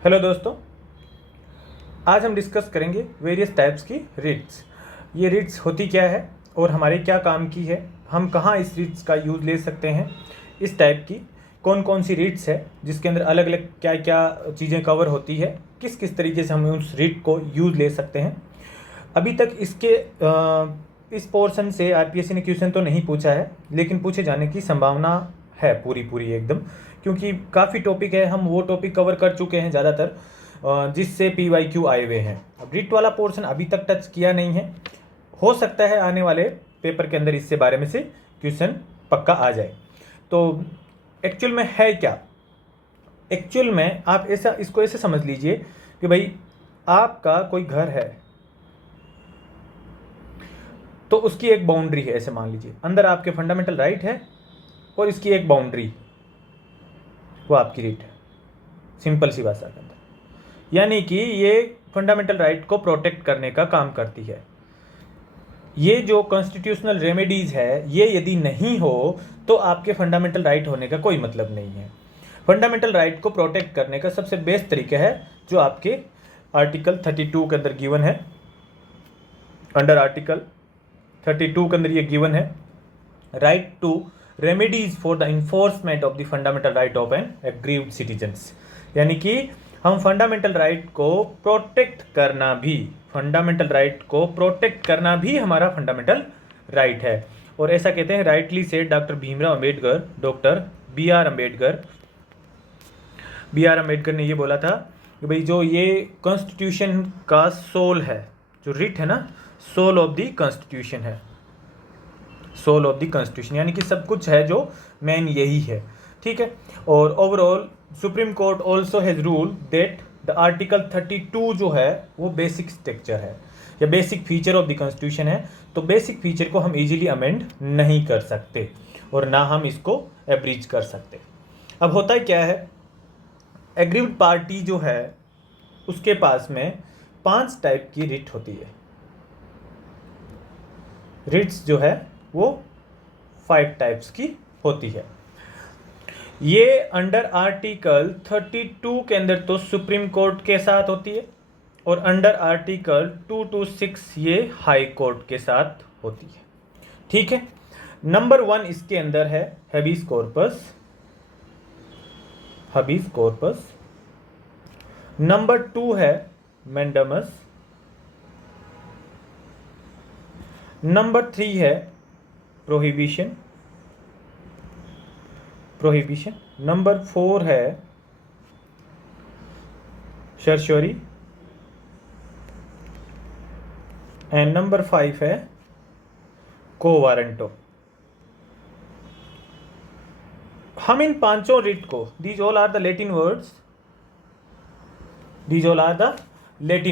Hello दोस्तों, आज हम डिस्कस करेंगे वेरियस टाइप्स की रिट्स। ये रिट्स होती क्या है और हमारे क्या काम की है, हम कहाँ इस रिट्स का यूज़ ले सकते हैं, इस टाइप की कौन कौन सी रिट्स है जिसके अंदर अलग अलग क्या क्या चीज़ें कवर होती है, किस किस तरीके से हम उस रिट को यूज़ ले सकते हैं। अभी तक इस पोर्शन से आरपीएससी ने क्वेश्चन तो नहीं पूछा है, लेकिन पूछे जाने की संभावना है पूरी पूरी एकदम, क्योंकि काफ़ी टॉपिक है, हम वो टॉपिक कवर कर चुके हैं ज़्यादातर जिससे पीवाईक्यू आए हुए हैं। अब रिट वाला पोर्शन अभी तक टच किया नहीं है, हो सकता है आने वाले पेपर के अंदर इससे बारे में से क्वेश्चन पक्का आ जाए। तो एक्चुअल में है क्या, एक्चुअल में आप इसको ऐसे समझ लीजिए कि भाई आपका कोई घर है तो उसकी एक बाउंड्री है, ऐसे मान लीजिए अंदर आपके फंडामेंटल राइट है और इसकी एक बाउंड्री, वो आपकी रिट है। सिंपल सी भाषा के अंदर, यानी कि ये फंडामेंटल राइट को प्रोटेक्ट करने का काम करती है। ये जो कॉन्स्टिट्यूशनल रेमेडीज है, ये यदि नहीं हो तो आपके फंडामेंटल राइट होने का कोई मतलब नहीं है। फंडामेंटल राइट को प्रोटेक्ट करने का सबसे बेस्ट तरीका है जो आपके आर्टिकल 32 के अंदर गिवन है। अंडर आर्टिकल 32 के अंदर ये गिवन है, right to remedies for the enforcement of the fundamental right of an aggrieved citizens. यानी कि हम फंडामेंटल राइट को प्रोटेक्ट करना भी, फंडामेंटल राइट को प्रोटेक्ट करना भी हमारा फंडामेंटल राइट है। और ऐसा कहते हैं, rightly said doctor Bhimrao Ambedkar, doctor B R Ambedkar ने ये बोला था कि भाई जो ये कॉन्स्टिट्यूशन का सोल है, जो रिट है ना, सोल ऑफ द कॉन्स्टिट्यूशन है, सोल ऑफ द कॉन्स्टिट्यूशन, यानी कि सब कुछ है जो मेन यही है। ठीक है। और overall supreme court also has rule that the article 32 जो है वो बेसिक स्ट्रक्चर है या basic feature of the constitution है। तो बेसिक फीचर को हम इजीली अमेंड नहीं कर सकते और ना हम इसको एब्रीज कर सकते। अब होता है क्या है, एग्रीव्ड पार्टी जो है उसके पास में 5 टाइप की रिट होती है। रिट्स जो है वो 5 टाइप्स की होती है। ये अंडर आर्टिकल 32 के अंदर तो सुप्रीम कोर्ट के साथ होती है और अंडर आर्टिकल 226 ये हाई कोर्ट के साथ होती है। ठीक है। नंबर 1 इसके अंदर है हैबीस कॉर्पस। नंबर 2 है मैंडेमस। नंबर 3 है प्रोहिबिशन। नंबर 4 है सर्चरी एंड नंबर 5 है को वारंटो। हम इन पांचों रिट को, these all are the Latin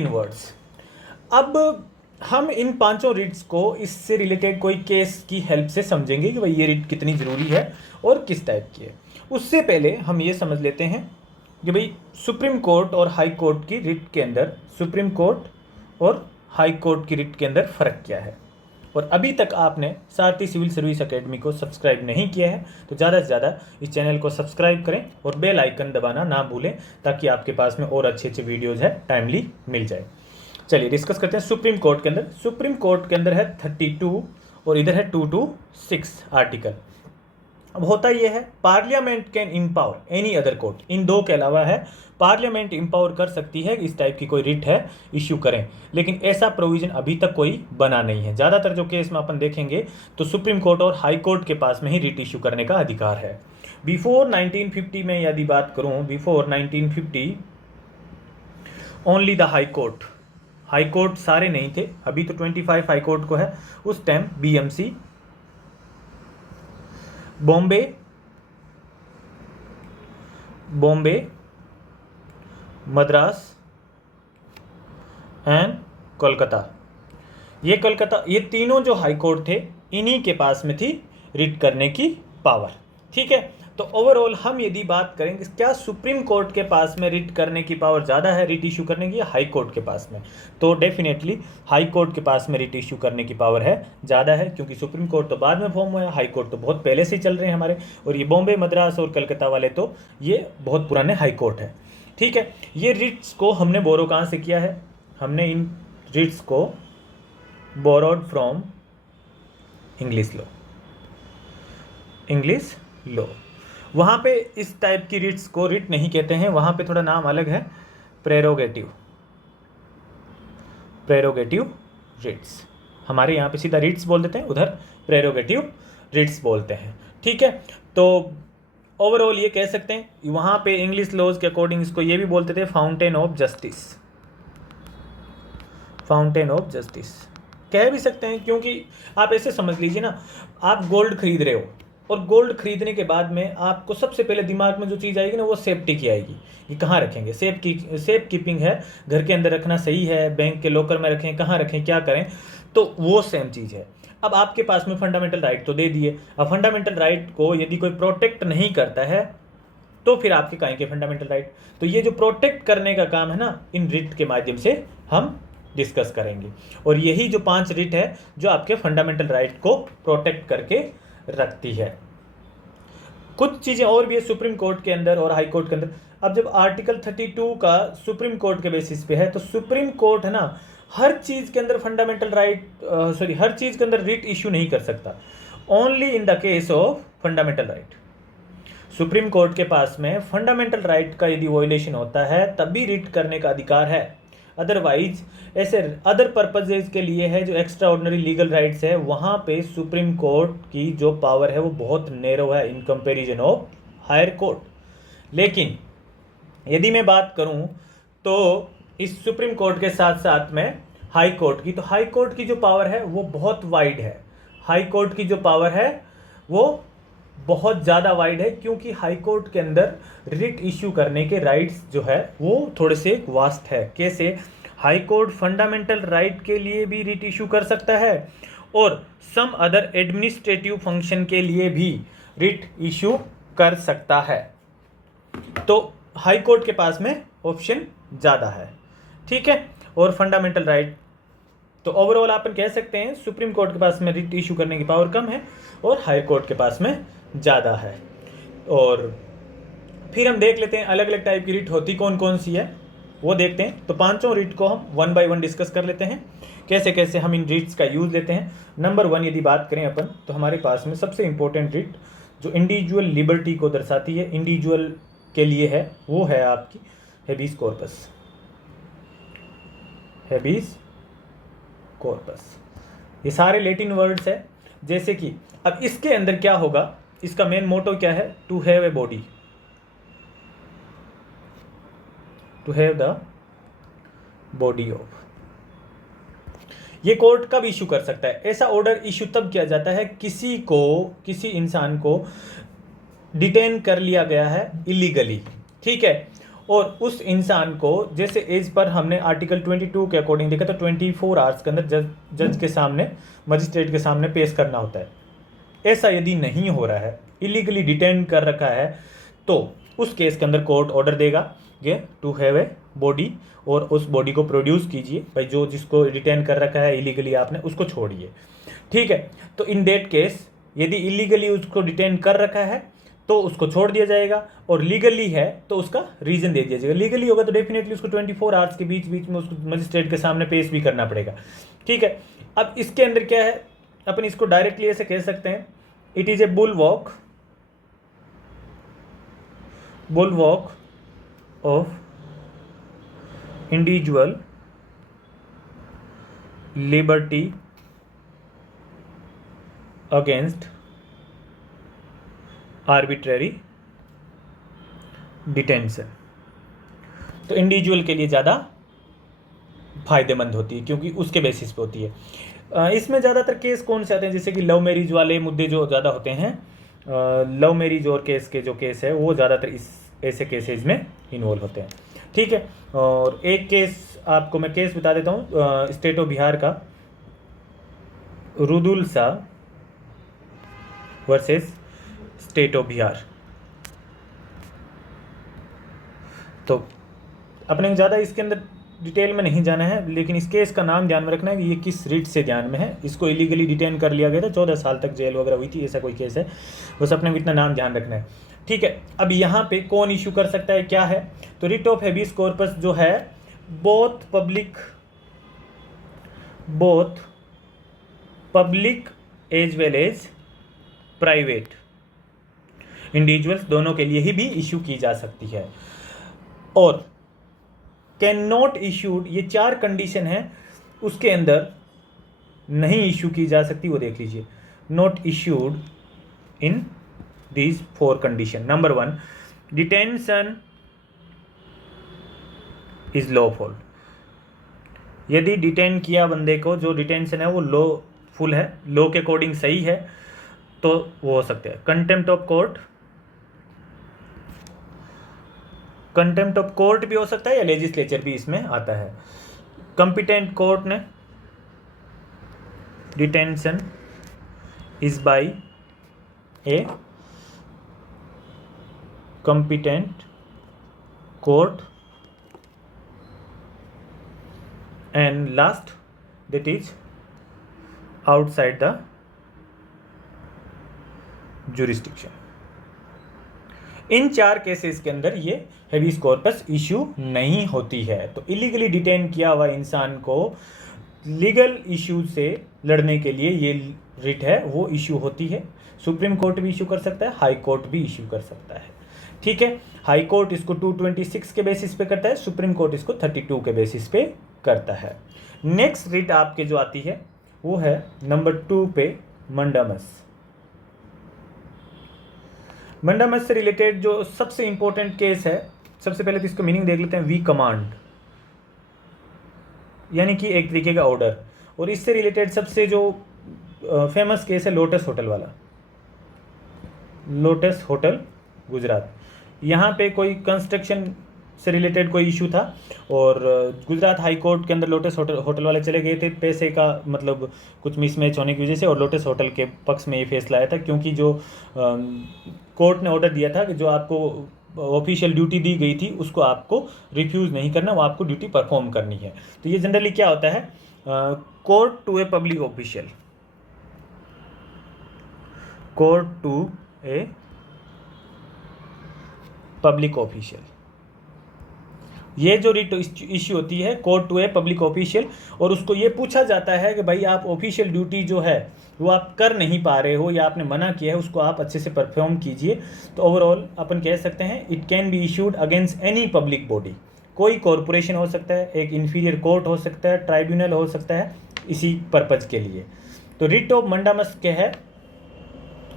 words. अब हम इन पांचों रिट्स को इससे रिलेटेड कोई केस की हेल्प से समझेंगे कि भाई ये रिट कितनी ज़रूरी है और किस टाइप की है। उससे पहले हम ये समझ लेते हैं कि भाई सुप्रीम कोर्ट और हाई कोर्ट की रिट के अंदर, सुप्रीम कोर्ट और हाई कोर्ट की रिट के अंदर फ़र्क क्या है। और अभी तक आपने सारथी सिविल सर्विस एकेडमी को सब्सक्राइब नहीं किया है तो ज़्यादा से ज़्यादा इस चैनल को सब्सक्राइब करें और बेल आइकन दबाना ना भूलें, ताकि आपके पास में और अच्छे अच्छे वीडियोज़ है टाइमली मिल जाए। चलिए डिस्कस करते हैं सुप्रीम कोर्ट के अंदर। सुप्रीम कोर्ट के अंदर है 32 और इधर है 226 आर्टिकल। अब होता यह है, parliament can empower any other court, इन दो के अलावा है पार्लियामेंट इम्पावर कर सकती है इस टाइप की कोई रिट है इश्यू करें, लेकिन ऐसा प्रोविजन अभी तक कोई बना नहीं है। ज़्यादातर जो केस में अपन देखेंगे तो सुप्रीम कोर्ट और हाई कोर्ट के पास में ही रिट इश्यू करने का अधिकार है। बिफोर 1950 में यदि बात करूँ, before 1950 only the high court सारे नहीं थे, अभी तो 25 हाई कोर्ट को है। उस time BMC, Bombay, Madras and Kolkata, ये तीनों जो हाई कोर्ट थे इन्हीं के पास में थी रिट करने की पावर। ठीक है। तो ओवरऑल हम यदि बात करेंगे क्या सुप्रीम कोर्ट के पास में रिट करने की पावर ज़्यादा है रिट इशू करने की या हाई कोर्ट के पास में, तो डेफिनेटली हाई कोर्ट के पास में रिट इशू करने की पावर है ज़्यादा है, क्योंकि सुप्रीम कोर्ट तो बाद में फॉर्म हुआ है, हाई कोर्ट तो बहुत पहले से चल रहे हैं हमारे। और ये बॉम्बे, मद्रास और कलकत्ता वाले तो ये बहुत पुराने हाई कोर्ट है। ठीक है, ये रिट्स को हमने बोरो कहाँ से किया है? हमने इन रिट्स को borrowed from English law. English law, वहाँ पे इस टाइप की रिट्स को रिट नहीं कहते हैं, वहाँ पे थोड़ा नाम अलग है, प्रेरोगेटिव। प्रेरोगेटिव रिट्स, हमारे यहाँ पे सीधा रिट्स बोल देते हैं, उधर प्रेरोगेटिव रिट्स बोलते हैं। ठीक है, तो ओवरऑल ये कह सकते हैं वहाँ पे इंग्लिश लॉज के अकॉर्डिंग इसको ये भी बोलते थे fountain of justice. Fountain of justice कह भी सकते हैं, क्योंकि आप ऐसे समझ लीजिए ना, आप गोल्ड खरीद रहे हो और गोल्ड खरीदने के बाद में आपको सबसे पहले दिमाग में जो चीज़ आएगी ना वो सेफ्टी की आएगी, ये कहाँ रखेंगे, सेफ कीपिंग है, घर के अंदर रखना सही है, बैंक के लॉकर में रखें, कहाँ रखें, क्या करें, तो वो सेम चीज़ है। अब आपके पास में फंडामेंटल राइट तो दे दिए, अब फंडामेंटल राइट को यदि कोई प्रोटेक्ट नहीं करता है तो फिर आपके काहे के फंडामेंटल राइट, तो ये जो प्रोटेक्ट करने का काम है ना, इन रिट के माध्यम से हम डिस्कस करेंगे। और यही जो 5 रिट है जो आपके फंडामेंटल राइट को प्रोटेक्ट करके रखती है। कुछ चीज़ें और भी है सुप्रीम कोर्ट के अंदर और हाई कोर्ट के अंदर। अब जब आर्टिकल 32 का सुप्रीम कोर्ट के बेसिस पे है, तो सुप्रीम कोर्ट है ना, हर चीज़ के अंदर फंडामेंटल राइट हर चीज़ के अंदर रिट इशू नहीं कर सकता, only in the case of fundamental right. Supreme court के पास में फंडामेंटल राइट का यदि वॉयलेशन होता है तभी रिट करने का अधिकार है, अदरवाइज ऐसे अदर पर्पजेज के लिए है जो एक्स्ट्रा ऑर्डिनरी लीगल राइट्स है, वहाँ पे सुप्रीम कोर्ट की जो पावर है वो बहुत नैरो है in comparison of higher court. लेकिन यदि मैं बात करूँ तो इस सुप्रीम कोर्ट के साथ साथ में हाई कोर्ट की, तो हाई कोर्ट की जो पावर है वो बहुत वाइड है। हाई कोर्ट की जो पावर है वो बहुत ज़्यादा वाइड है, क्योंकि हाई कोर्ट के अंदर रिट इशू करने के राइट्स जो है वो थोड़े से वास्ट है। कैसे? हाई कोर्ट फंडामेंटल राइट के लिए भी रिट इशू कर सकता है और सम अदर एडमिनिस्ट्रेटिव फंक्शन के लिए भी रिट इशू कर सकता है। तो हाई कोर्ट के पास में ऑप्शन ज़्यादा है, ठीक है। और फंडामेंटल राइट, तो ओवरऑल अपन कह सकते हैं सुप्रीम कोर्ट के पास में रिट इशू करने की पावर कम है और हाई कोर्ट के पास में ज़्यादा है। और फिर हम देख लेते हैं अलग अलग टाइप की रिट होती कौन कौन सी है, वो देखते हैं। तो 5 रिट को हम 1 बाय 1 डिस्कस कर लेते हैं, कैसे कैसे हम इन रिट्स का यूज़ लेते हैं। नंबर 1 यदि बात करें अपन, तो हमारे पास में सबसे इंपॉर्टेंट रिट जो इंडिविजुअल लिबर्टी को दर्शाती है, इंडिविजुअल के लिए है, वो है आपकी हेबियस कॉर्पस। हेबियस कॉर्पस, ये सारे लैटिन वर्ड्स है। जैसे कि अब इसके अंदर क्या होगा, इसका मेन मोटो क्या है, to have a body, to have the body of. ये कोर्ट कब इशू कर सकता है? ऐसा ऑर्डर इशू तब किया जाता है किसी इंसान को डिटेन कर लिया गया है इलीगली, ठीक है, और उस इंसान को जैसे एज पर हमने आर्टिकल 22 के अकॉर्डिंग देखा तो 24 आवर्स के अंदर जज के सामने, मजिस्ट्रेट के सामने पेश करना होता है। ऐसा यदि नहीं हो रहा है, इलीगली डिटेन कर रखा है, तो उस केस के अंदर कोर्ट ऑर्डर देगा ये टू हैव ए बॉडी, और उस बॉडी को प्रोड्यूस कीजिए भाई, जो जिसको डिटेन कर रखा है इलीगली आपने उसको छोड़िए, ठीक है। तो इन दैट केस यदि इलीगली उसको डिटेन कर रखा है तो उसको छोड़ दिया जाएगा, और लीगली है तो उसका रीज़न दे दिया जाएगा। लीगली होगा तो डेफिनेटली उसको 24 आवर्स के बीच में उसको मजिस्ट्रेट के सामने पेश भी करना पड़ेगा, ठीक है। अब इसके अंदर क्या है, अपन इसको डायरेक्टली ऐसे कह सकते हैं, it is a bulwark of individual liberty against arbitrary detention. तो इंडिविजुअल के लिए ज़्यादा फायदेमंद होती है क्योंकि उसके बेसिस पे होती है। इसमें ज़्यादातर केस कौन से आते हैं, जैसे कि लव मैरिज वाले मुद्दे जो ज़्यादा होते हैं, लव मैरिज और केस के जो केस है वो ज़्यादातर इस ऐसे केसेज में इन्वॉल्व होते हैं, ठीक है। और एक केस आपको मैं केस बता देता हूँ, स्टेट ऑफ बिहार का, Rudul Shah versus state of Bihar. तो अपने ज़्यादा इसके अंदर डिटेल में नहीं जाना है, लेकिन इस केस का नाम ध्यान में रखना है कि ये किस रिट से ध्यान में है। इसको इलीगली डिटेन कर लिया गया था, 14 साल तक जेल वगैरह हुई थी, ऐसा कोई केस है, बस अपने को इतना नाम ध्यान रखना है, ठीक है, अब यहाँ पे कौन इशू कर सकता है, क्या है, तो रिट ऑफ हेबियस कॉर्पस जो है both public as well as private individuals दोनों के लिए ही भी इशू की जा सकती है। और कैन नॉट इशूड, ये 4 कंडीशन है, उसके अंदर नहीं इशू की जा सकती, वो देख लीजिए। Not issued in these 4 condition. Number 1, detention is lawful, यदि डिटेन किया बंदे को, जो डिटेंशन है वो लॉफुल है, लॉ के अकॉर्डिंग सही है, तो वो हो सकते हैं। कंटेम्प्ट ऑफ कोर्ट भी हो सकता है, या लेजिस्लेचर भी इसमें आता है। कंपिटेंट कोर्ट ने detention is by A competent court, and last, that is outside the jurisdiction। In 4 cases के अंदर ये हेबियस कॉर्पस इशू नहीं होती है। तो इलीगली डिटेन किया हुआ इंसान को लीगल इशू से लड़ने के लिए ये रिट है वो इशू होती है। सुप्रीम कोर्ट भी इशू कर सकता है, हाई कोर्ट भी इशू कर सकता है, ठीक है। हाई कोर्ट इसको 226 के बेसिस पे करता है, सुप्रीम कोर्ट इसको 32 के बेसिस पे करता है। नेक्स्ट रिट आपके जो आती है वो है नंबर 2 पे मंडामस। मंडामस से रिलेटेड जो सबसे इंपॉर्टेंट केस है, सबसे पहले तो इसका मीनिंग देख लेते हैं। वी कमांड यानी कि एक तरीके का ऑर्डर, और इससे रिलेटेड सबसे जो फेमस केस है लोटस होटल वाला, लोटस होटल गुजरात। यहाँ पे कोई कंस्ट्रक्शन से रिलेटेड कोई इशू था, और गुजरात हाई कोर्ट के अंदर लोटस होटल वाले चले गए थे पैसे का मतलब कुछ मिसमैच होने की वजह से, और लोटस होटल के पक्ष में ये फैसला आया था, क्योंकि जो कोर्ट ने ऑर्डर दिया था कि जो आपको ऑफिशियल ड्यूटी दी गई थी उसको आपको रिफ्यूज़ नहीं करना, वो आपको ड्यूटी परफॉर्म करनी है। तो ये जनरली क्या होता है, court to a public official, court to a public official, ये जो रिट इश्यू होती है court to a public official, और उसको ये पूछा जाता है कि भाई आप ऑफिशियल ड्यूटी जो है वो आप कर नहीं पा रहे हो या आपने मना किया है, उसको आप अच्छे से परफॉर्म कीजिए। तो ओवरऑल अपन कह सकते हैं it can be issued against any public body, कोई कॉरपोरेशन हो सकता है, एक इन्फीरियर कोर्ट हो सकता है, ट्राइब्यूनल हो सकता है, इसी पर्पज के लिए। तो रिट ऑफ मंडामस क्या है,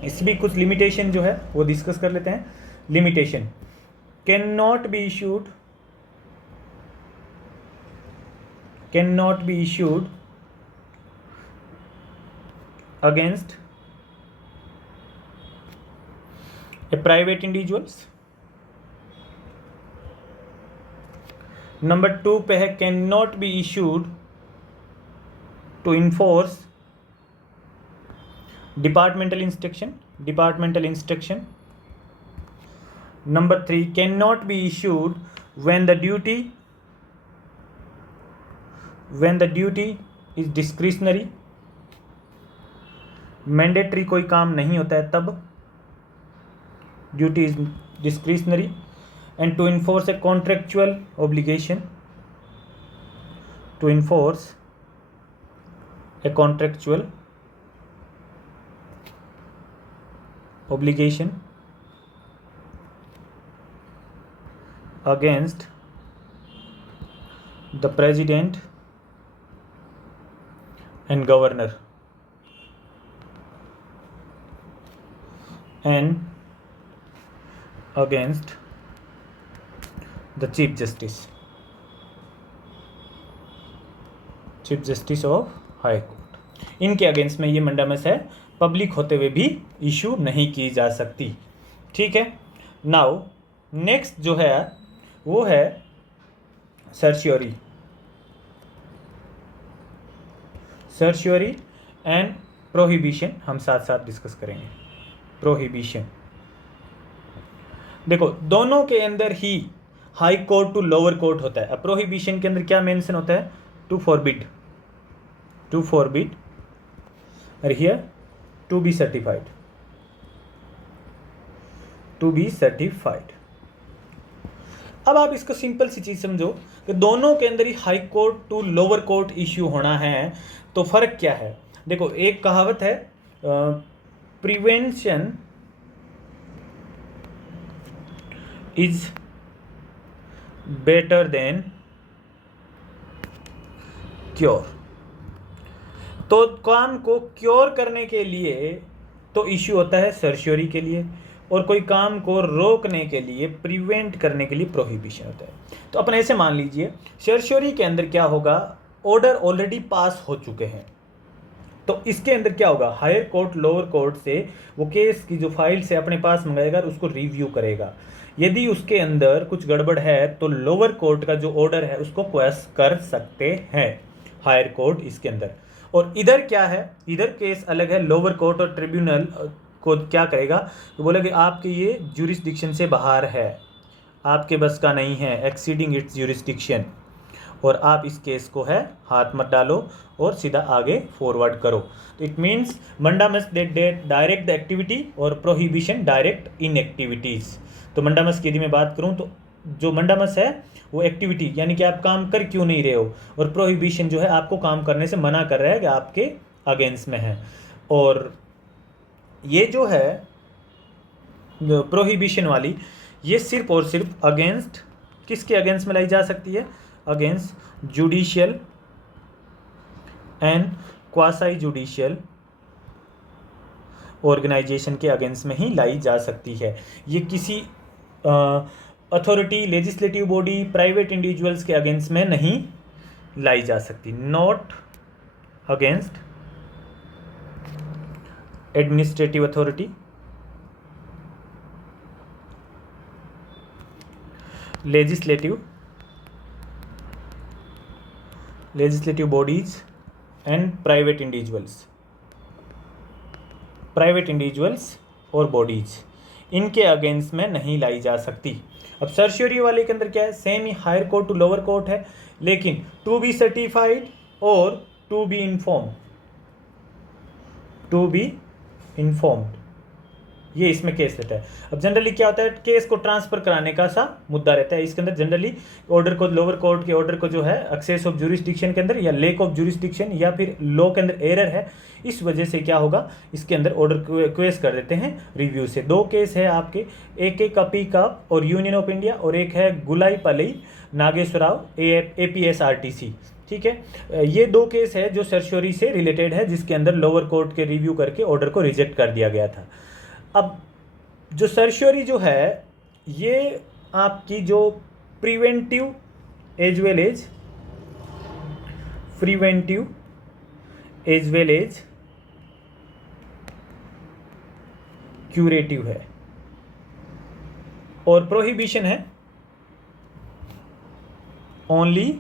इसमें भी कुछ लिमिटेशन जो है वो डिस्कस कर लेते हैं। Limitation, can not be issued against a private individuals। Number 2 पे है can not be issued to enforce departmental instruction. Number 3 can not be issued when the duty is discretionary, mandatory कोई काम नहीं होता है तब duty is discretionary. And to enforce a contractual obligation, to enforce a contractual obligation against the president and governor and against the chief justice of high court। इनके against में ये मंडामस है, पब्लिक होते हुए भी इशू नहीं की जा सकती, ठीक है। नाउ नेक्स्ट जो है वो है सर्शियोरी एंड प्रोहिबिशन, हम साथ साथ डिस्कस करेंगे। प्रोहिबिशन, देखो दोनों के अंदर ही high court to lower court होता है। अब प्रोहिबिशन के अंदर क्या मेंशन होता है, टू फॉरबिड और here to be certified. To be certified. अब आप इसको सिंपल सी चीज़ समझो कि दोनों के अंदर ही high court to lower court issue होना है, तो फर्क क्या है? देखो, एक कहावत है, prevention is better than cure. तो काम को क्योर करने के लिए तो इश्यू होता है सर्शियोरी के लिए, और कोई काम को रोकने के लिए, प्रिवेंट करने के लिए प्रोहिबिशन होता है। तो अपन ऐसे मान लीजिए, सर्शियोरी के अंदर क्या होगा, ऑर्डर ऑलरेडी पास हो चुके हैं, तो इसके अंदर क्या होगा, हायर कोर्ट लोअर कोर्ट से वो केस की जो फाइल से अपने पास मंगाएगा और उसको रिव्यू करेगा। यदि उसके अंदर कुछ गड़बड़ है तो लोअर कोर्ट का जो ऑर्डर है उसको क्वेश्चन कर सकते हैं हायर कोर्ट इसके अंदर। और इधर क्या है, इधर केस अलग है, लोअर कोर्ट और ट्रिब्यूनल को क्या करेगा, तो बोलेगा कि आपके ये ज्यूरिसडिक्शन से बाहर है, आपके बस का नहीं है, एक्सीडिंग इट्स ज्यूरिसडिक्शन, और आप इस केस को है हाथ मत डालो और सीधा आगे फॉरवर्ड करो। तो it means mandamus direct the activity और प्रोहिबिशन डायरेक्ट इन एक्टिविटीज़। तो मंडामस की यदि मैं बात करूं तो जो मंडामस है वो एक्टिविटी, यानी कि आप काम कर क्यों नहीं रहे हो, और प्रोहिबिशन जो है आपको काम करने से मना कर रहा है कि आपके अगेंस्ट में है। और ये जो है प्रोहिबिशन वाली, ये सिर्फ और सिर्फ अगेंस्ट, किसके अगेंस्ट में लाई जा सकती है, against judicial and quasi judicial organisation के अगेंस्ट में ही लाई जा सकती है। ये किसी authority, legislative body, private individuals के अगेंस्ट में नहीं लाई जा सकती। Not against administrative authority, legislative bodies and private individuals और बॉडीज, इनके अगेंस्ट में नहीं लाई जा सकती। अब सर्शियोरी वाले के अंदर क्या है, सेम ही higher court to lower court है, लेकिन टू बी सर्टिफाइड और टू बी इन्फॉर्म्ड, ये इसमें केस रहता है। अब जनरली क्या होता है, केस को ट्रांसफर कराने का सा मुद्दा रहता है इसके अंदर। जनरली ऑर्डर को, लोअर कोर्ट के ऑर्डर को जो है एक्सेस ऑफ ज्यूरिसडिक्शन के अंदर या लेक ऑफ ज्यूरिसडिक्शन या फिर लॉ के अंदर एरर है, इस वजह से क्या होगा, इसके अंदर ऑर्डर क्वेस कर देते हैं रिव्यू से। दो केस है आपके, एक है कपी कप और यूनियन ऑफ इंडिया, और एक है गुलाईपल्ली नागेश्वराव APSRTC। ठीक है, ये दो केस है जो सर्शियोरी से रिलेटेड है, जिसके अंदर लोअर कोर्ट के रिव्यू करके ऑर्डर को रिजेक्ट कर दिया गया था। अब जो सर्शियोरी जो है, ये आपकी जो preventive as well as curative है, और प्रोहिबिशन है ओनली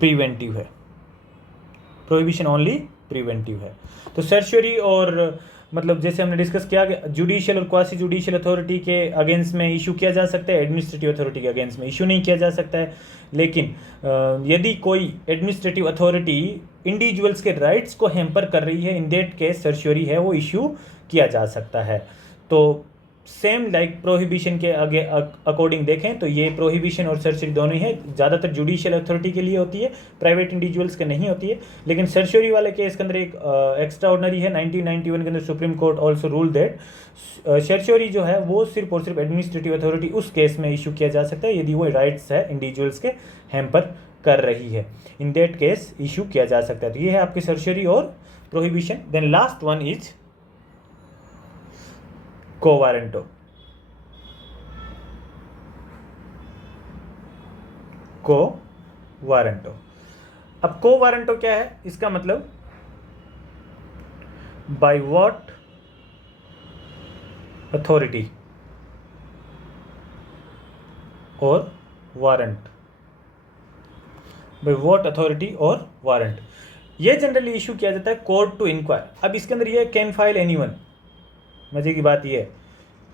प्रिवेंटिव है, प्रोहिबिशन ओनली प्रिवेंटिव है। तो सर्शियोरी और मतलब जैसे हमने डिस्कस किया कि जुडिशियल और क्वासी जुडिशियल अथॉरिटी के अगेंस्ट में इशू किया जा सकता है, एडमिनिस्ट्रेटिव अथॉरिटी के अगेंस्ट में इशू नहीं किया जा सकता है। लेकिन यदि कोई एडमिनिस्ट्रेटिव अथॉरिटी इंडिविजुअल्स के राइट्स को हैम्पर कर रही है, इन दैट केस सर्शियोरी है वो इशू किया जा सकता है। तो सेम लाइक प्रोहिबिशन के आगे अकॉर्डिंग देखें तो ये प्रोहिबिशन और सर्शियोरी दोनों ही है, ज़्यादातर जुडिशियल अथॉरिटी के लिए होती है, प्राइवेट इंडिविजुअल्स के नहीं होती है। लेकिन सर्शियोरी वाले केस के अंदर एक एक्स्ट्रा ऑर्डनरी है, 1991 के अंदर supreme court also rule that certiorari जो है वो सिर्फ और सिर्फ एडमिनिस्ट्रेटिव अथॉरिटी उस केस में इशू किया जा सकता है यदि वो राइट्स है इंडिविजुअल्स के हैम्पर कर रही है, इन दैट केस इशू किया जा सकता है। तो ये है आपकी सर्शियोरी और prohibition. Then last one is quo warranto. अब को वारंटो क्या है, इसका मतलब बाय व्हाट अथॉरिटी और वारंट, बाय व्हाट अथॉरिटी और वारंट, ये जनरली इशू किया जाता है कोर्ट टू इंक्वायर। अब इसके अंदर ये कैन फाइल एनीवन, मजे की बात ये है,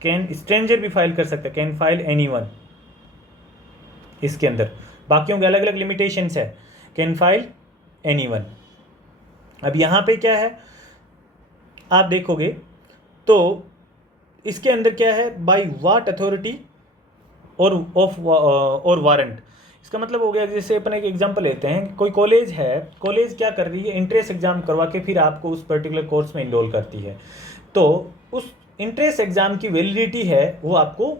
कैन स्ट्रेंजर भी फाइल कर सकता है, कैन फाइल एनीवन इसके अंदर, बाकियों के अलग अलग लिमिटेशंस है, कैन फाइल एनीवन। अब यहाँ पे क्या है आप देखोगे तो इसके अंदर क्या है, बाय व्हाट अथॉरिटी और ऑफ और वारंट। इसका मतलब हो गया जैसे अपन एक एग्जांपल लेते हैं, कोई कॉलेज है, कॉलेज क्या कर रही है, इंट्रेंस एग्जाम करवा के फिर आपको उस पर्टिकुलर कोर्स में इनरोल करती है। तो उस इंट्रेंस एग्जाम की वैलिडिटी है वो आपको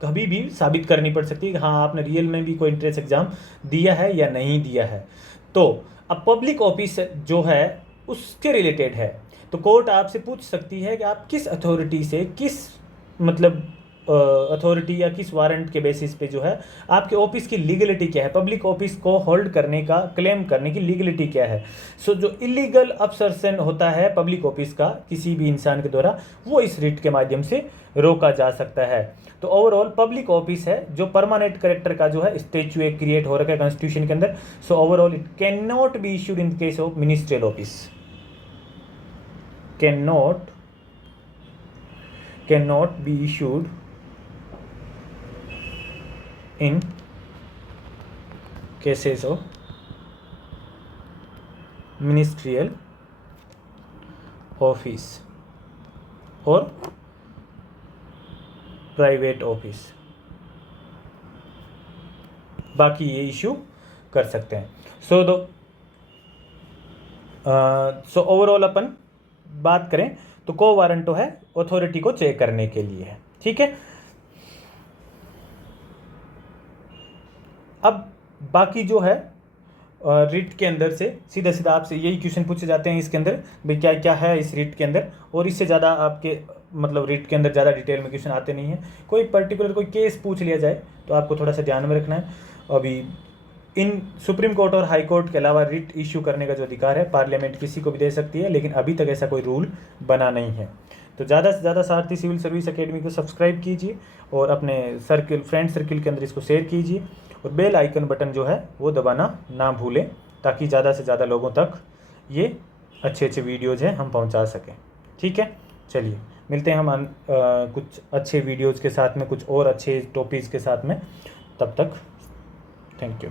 कभी भी साबित करनी पड़ सकती है कि हाँ आपने रियल में भी कोई इंट्रेंस एग्जाम दिया है या नहीं दिया है। तो अब पब्लिक ऑफिस जो है उसके रिलेटेड है, तो कोर्ट आपसे पूछ सकती है कि आप किस अथॉरिटी से, किस मतलब अथॉरिटी या किस वारंट के बेसिस पे जो है आपके ऑफिस की लीगलिटी क्या है, पब्लिक ऑफिस को होल्ड करने का, क्लेम करने की लीगलिटी क्या है। सो जो इलीगल अपसर्शन होता है पब्लिक ऑफिस का किसी भी इंसान के द्वारा, वो इस रिट के माध्यम से रोका जा सकता है। तो ओवरऑल पब्लिक ऑफिस है जो परमानेंट करेक्टर का जो है स्टेचू एक क्रिएट हो रखा है कॉन्स्टिट्यूशन के अंदर। So overall it can not be issued in case of ministerial office, cannot be issued in cases of ministerial office or private office. बाकी ये इशू कर सकते हैं। सो ओवरऑल अपन बात करें तो को वारंटो है अथॉरिटी को चेक करने के लिए है, ठीक है। अब बाकी जो है रिट के अंदर से सीधा सीधा आपसे यही क्वेश्चन पूछे जाते हैं इसके अंदर, भाई क्या क्या है इस रिट के अंदर, और इससे ज़्यादा आपके मतलब रिट के अंदर ज़्यादा डिटेल में क्वेश्चन आते नहीं हैं। कोई पर्टिकुलर कोई केस पूछ लिया जाए तो आपको थोड़ा सा ध्यान में रखना है। अभी इन सुप्रीम कोर्ट और हाई कोर्ट के अलावा रिट इश्यू करने का जो अधिकार है पार्लियामेंट किसी को भी दे सकती है, लेकिन अभी तक ऐसा कोई रूल बना नहीं है। तो ज़्यादा से ज़्यादा सारथी सिविल सर्विस एकेडमी को सब्सक्राइब कीजिए और अपने सर्किल, फ्रेंड सर्किल के अंदर इसको शेयर कीजिए, और बेल आइकन बटन जो है वो दबाना ना भूलें, ताकि ज़्यादा से ज़्यादा लोगों तक ये अच्छे अच्छे वीडियोज़ हैं हम पहुंचा सकें, ठीक है। चलिए मिलते हैं हम कुछ अच्छे वीडियोज़ के साथ में, कुछ और अच्छे टॉपिक्स के साथ में। तब तक थैंक यू।